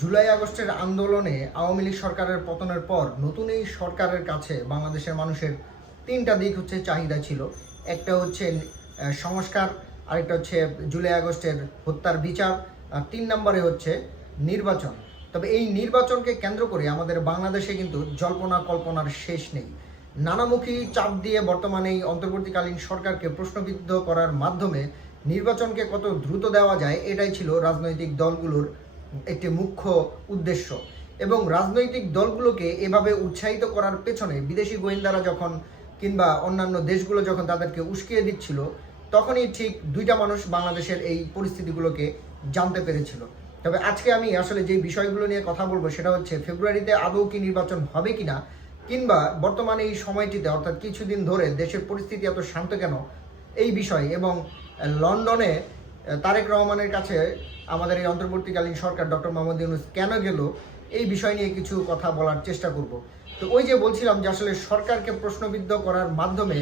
জুলাই আগস্টের আন্দোলনে আওয়ামী লীগ সরকারের পতনের পর নতুন এই সরকারের কাছে বাংলাদেশের মানুষের তিনটা দিক হচ্ছে চাহিদা ছিল। একটা হচ্ছে সংস্কার, আরেকটা হচ্ছে জুলাই আগস্টের হত্যার বিচার, আর তিন নম্বরে হচ্ছে নির্বাচন। তবে এই নির্বাচনকে কেন্দ্র করে আমাদের বাংলাদেশে কিন্তু জল্পনা কল্পনার শেষ নেই। নানামুখী চাপ দিয়ে বর্তমানে এই অন্তর্বর্তীকালীন সরকারকে প্রশ্নবিদ্ধ করার মাধ্যমে নির্বাচনকে কত দ্রুত দেওয়া যায়, এটাই ছিল রাজনৈতিক দলগুলোর একটি মুখ্য উদ্দেশ্য। এবং রাজনৈতিক দলগুলোকে এভাবে উৎসাহিত করার পেছনে বিদেশি গোয়েন্দারা যখন কিংবা অন্যান্য দেশগুলো যখন তাদেরকে উস্কিয়ে দিচ্ছিল, তখনই ঠিক দুইটা মানুষ বাংলাদেশের এই পরিস্থিতিগুলোকে জানতে পেরেছিল। তবে আজকে আমি আসলে যে বিষয়গুলো নিয়ে কথা বলব সেটা হচ্ছে ফেব্রুয়ারিতে আদৌ কি নির্বাচন হবে কিনা, কিংবা বর্তমানে এই সময়টিতে, অর্থাৎ কিছুদিন ধরে দেশের পরিস্থিতি এত শান্ত কেন, এই বিষয়। এবং লন্ডনে তারেক রহমানের কাছে আমাদের এই অন্তর্বর্তীকালীন সরকার ডক্টর মোহাম্মদ ইউনুস কেন গেল, এই বিষয় নিয়ে কিছু কথা বলার চেষ্টা করব। তো ওই যে বলছিলাম যে আসলে সরকারকে প্রশ্নবিদ্ধ করার মাধ্যমে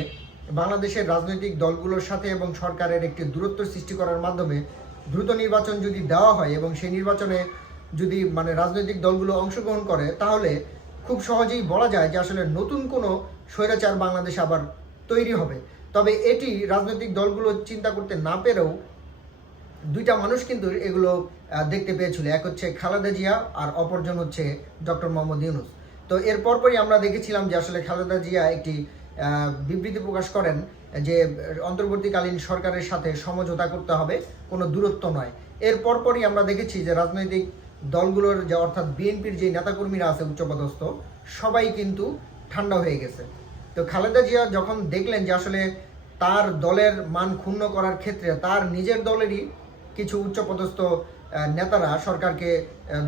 বাংলাদেশের রাজনৈতিক দলগুলোর সাথে এবং সরকারের একটি দূরত্ব সৃষ্টি করার মাধ্যমে দ্রুত নির্বাচন যদি দেওয়া হয় এবং সেই নির্বাচনে যদি মানে রাজনৈতিক দলগুলো অংশগ্রহণ করে, তাহলে খুব সহজেই বলা যায় যে আসলে নতুন কোনো স্বৈরাচার বাংলাদেশে আবার তৈরি হবে। তবে এটি রাজনৈতিক দলগুলো চিন্তা করতে না পেরেও দুইটা মানুষ কিন্তু এগুলো দেখতে পেয়েছিল। এক হচ্ছে খালেদা জিয়া আর অপরজন হচ্ছে ডক্টর মোহাম্মদ ইউনুস। তো এর পরপরই আমরা দেখেছিলাম যে আসলে খালেদা জিয়া একটি বিবৃতি প্রকাশ করেন যে অন্তর্বর্তীকালীন সরকারের সাথে সমঝোতা করতে হবে, কোনো দূরত্ব নয়। এর পরপরই আমরা দেখেছি যে রাজনৈতিক দলগুলোর যে, অর্থাৎ বিএনপির যে নেতাকর্মীরা আছে উচ্চপদস্থ, সবাই কিন্তু ঠান্ডা হয়ে গেছে। তো খালেদা জিয়া যখন দেখলেন যে আসলে তার দলের মান ক্ষুণ্ণ করার ক্ষেত্রে তার নিজের দলেরই কিছু উচ্চপদস্থ নেতারা সরকারকে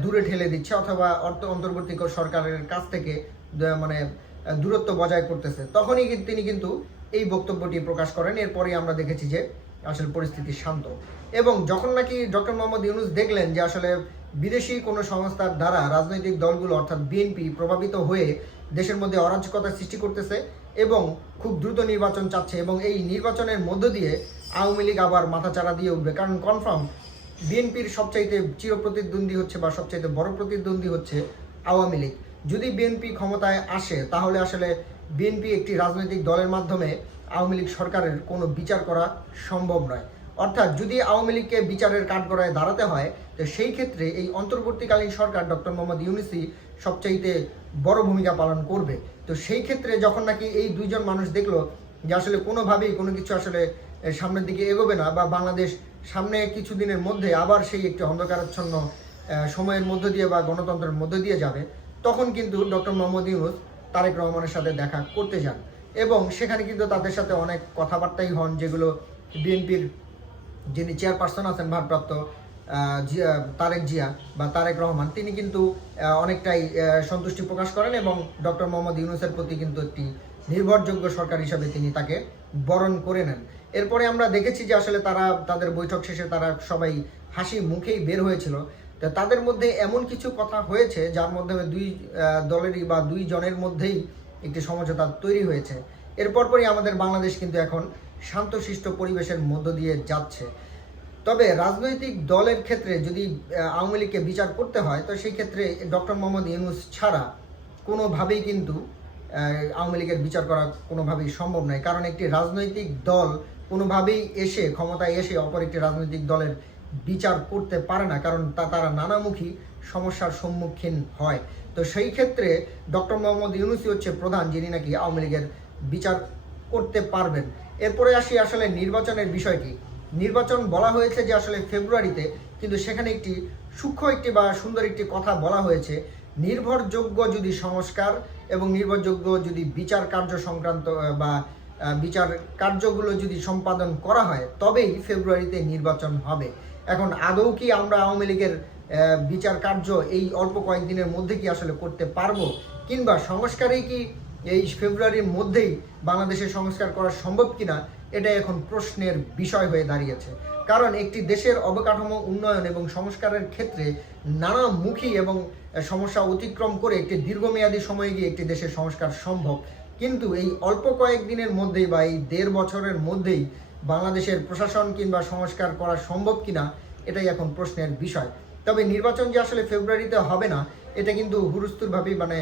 দূরে ঠেলে দিচ্ছে অথবা অর্থ অন্তর্বর্তী সরকারের কাছ থেকে মানে দূরত্ব বজায় করতেছে। তখনই তিনি কিন্তু এই বক্তব্যটি প্রকাশ করেন। এরপরই আমরা দেখেছি যে আসলে পরিস্থিতি শান্ত। এবং যখন নাকি ডক্টর মোহাম্মদ ইউনুস দেখলেন যে আসলে বিদেশি কোনো সংস্থার দ্বারা রাজনৈতিক দলগুলো, অর্থাৎ বিএনপি, প্রভাবিত হয়ে দেশের মধ্যে অরাজকতা সৃষ্টি করতেছে এবং খুব দ্রুত নির্বাচন চাচ্ছে এবং এই নির্বাচনের মধ্য দিয়ে আওয়ামী লীগ আবার মাথাচাড়া দিয়ে উঠবে। কারণ কনফার্ম বিএনপির সবচাইতে চিরপ্রতিদ্বন্দ্বী হচ্ছে বা সবচাইতে বড় প্রতিদ্বন্দ্বী হচ্ছে আওয়ামী লীগ। যদি বিএনপি ক্ষমতায় আসে, তাহলে আসলে বিএনপি একটি রাজনৈতিক দলের মাধ্যমে আওয়ামী লীগ সরকারের কোনো বিচার করা সম্ভব নয়। অর্থাৎ যদি আওয়ামী লীগকে বিচারের কাঠগড়ায় দাঁড়াতে হয়, তো সেই ক্ষেত্রে এই অন্তর্বর্তীকালীন সরকার ডক্টর মোহাম্মদ ইউনিসি সবচাইতে বড় ভূমিকা পালন করবে। তো সেই ক্ষেত্রে যখন নাকি এই দুইজন মানুষ দেখল যে আসলে কোনোভাবেই কোনো কিছু আসলে সামনের দিকে এগোবে না বা বাংলাদেশ সামনে কিছুদিনের মধ্যে আবার সেই একটি অন্ধকারাচ্ছন্ন সময়ের মধ্য দিয়ে বা গণতন্ত্রের মধ্য দিয়ে যাবে, তখন কিন্তু ডক্টর মোহাম্মদ ইউনুস তারেক রহমানের সাথে দেখা করতে যান এবং সেখানে কিন্তু তাদের সাথে অনেক কথাবার্তাই হন যেগুলো বিএনপির যিনি চেয়ারপারসন আছেন ভারপ্রাপ্ত জিয়া, তারেক জিয়া বা তারেক রহমান, তিনি কিন্তু অনেকটাই সন্তুষ্টি প্রকাশ করেন এবং ডক্টর মোহাম্মদ ইউনুসের প্রতি কিন্তু একটি নির্ভরযোগ্য সরকার হিসাবে তিনি তাকে বরণ করে নেন। এরপরে আমরা দেখেছি যে আসলে তারা, তাদের বৈঠক শেষে তারা সবাই হাসি মুখেই বের হয়েছিল। তো তাদের মধ্যে এমন কিছু কথা হয়েছে যার মাধ্যমে দুই দলেরই বা দুই জনের মধ্যেই একটি সমঝোতা তৈরি হয়েছে। এরপর পরই আমাদের বাংলাদেশ কিন্তু এখন শান্তশিষ্ট পরিবেশের মধ্য দিয়ে যাচ্ছে। তবে রাজনৈতিক দলের ক্ষেত্রে যদি আওয়ামী লীগকে বিচার করতে হয়, তো সেই ক্ষেত্রে ডক্টর মোহাম্মদ ইউনুস ছাড়া কোনোভাবেই কিন্তু আওয়ামী লীগের বিচার করা কোনোভাবেই সম্ভব নয়। কারণ একটি রাজনৈতিক দল কোনোভাবেই এসে, ক্ষমতায় এসে অপর একটি রাজনৈতিক দলের বিচার করতে পারে না, কারণ তা তারা নানামুখী সমস্যার সম্মুখীন হয়। তো সেই ক্ষেত্রে ডক্টর মোহাম্মদ ইউনুসই হচ্ছে প্রধান, যিনি নাকি আওয়ামী লীগের বিচার করতে পারবেন। এরপরে আসি আসলে নির্বাচনের বিষয়টি নির্বাচন বলা হয়েছে যে আসলে ফেব্রুয়ারিতে, কিন্তু সেখানে একটি সূক্ষ্ম একটি বা সুন্দর একটি কথা বলা হয়েছে, নির্ভরযোগ্য যদি সংস্কার এবং নির্ভরযোগ্য যদি বিচার কার্য সংক্রান্ত বা বিচার কার্যগুলো যদি সম্পাদন করা হয়, তবেই ফেব্রুয়ারিতে নির্বাচন হবে। এখন আদৌ কি আমরা আওয়ামী লীগের বিচার কার্য এই অল্প কয়েকদিনের মধ্যে কি আসলে করতে পারব? কিংবা সংস্কারেই কি এই ফেব্রুয়ারির মধ্যেই বাংলাদেশে সংস্কার করা সম্ভব কিনা? এটা এখন প্রশ্নের বিষয় হয়ে দাঁড়িয়েছে। কারণ একটি দেশের অবকাঠামো উন্নয়ন এবং সংস্কারের ক্ষেত্রে নানামুখী এবং সমস্যা অতিক্রম করে একটি দীর্ঘমেয়াদী সময়ে গিয়ে একটি দেশের সংস্কার সম্ভব। কিন্তু এই অল্প কয়েকদিনের মধ্যেই বা এই দেড় বছরের মধ্যেই বাংলাদেশের প্রশাসন কিংবা সংস্কার করা সম্ভব কিনা, এটাই এখন প্রশ্নের বিষয়। তবে নির্বাচন যে আসলে ফেব্রুয়ারিতে হবে না, এটা কিন্তু হুরুস্তুরভাবেই মানে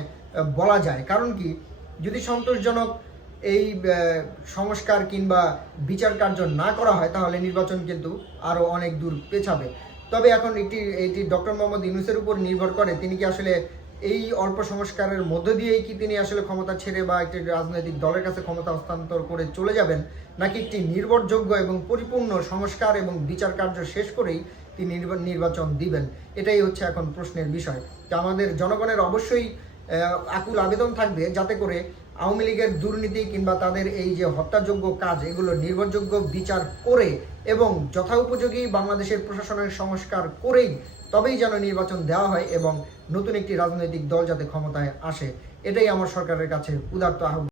বলা যায়। কারণ কি, যদি সন্তোষজনক এই সংস্কার কিংবা বিচার কার্য না করা হয়, তাহলে নির্বাচন কিন্তু আরও অনেক দূর পেছাবে। তবে এখন এটি এটি ডক্টর মোহাম্মদ ইউনুসের উপর নির্ভর করে, তিনি কি আসলে এই অল্প সংস্কারের মধ্য দিয়েই কি তিনি আসলে ক্ষমতা ছেড়ে বা একটি রাজনৈতিক দলের কাছে ক্ষমতা হস্তান্তর করে চলে যাবেন, নাকি একটি নির্ভরযোগ্য এবং পরিপূর্ণ সংস্কার এবং বিচার কার্য শেষ করেই তিনি নির্বা- নির্বাচন দিবেন? এটাই হচ্ছে এখন প্রশ্নের বিষয়। তো আমাদের জনগণের অবশ্যই আকুল আবেদন থাকবে যাতে করে আওয়ামী লীগের দুর্নীতি কিংবা তাদের এই যে হত্যাযোগ্য কাজ, এগুলো নির্ভরযোগ্য বিচার করে এবং যথাউপযোগী বাংলাদেশের প্রশাসনের সংস্কার করেই তবেই যেন নির্বাচন দেওয়া হয় এবং নতুন একটি রাজনৈতিক দল যাতে ক্ষমতায় আসে, এটাই আমার সরকারের কাছে উদার্ত আহ্বান।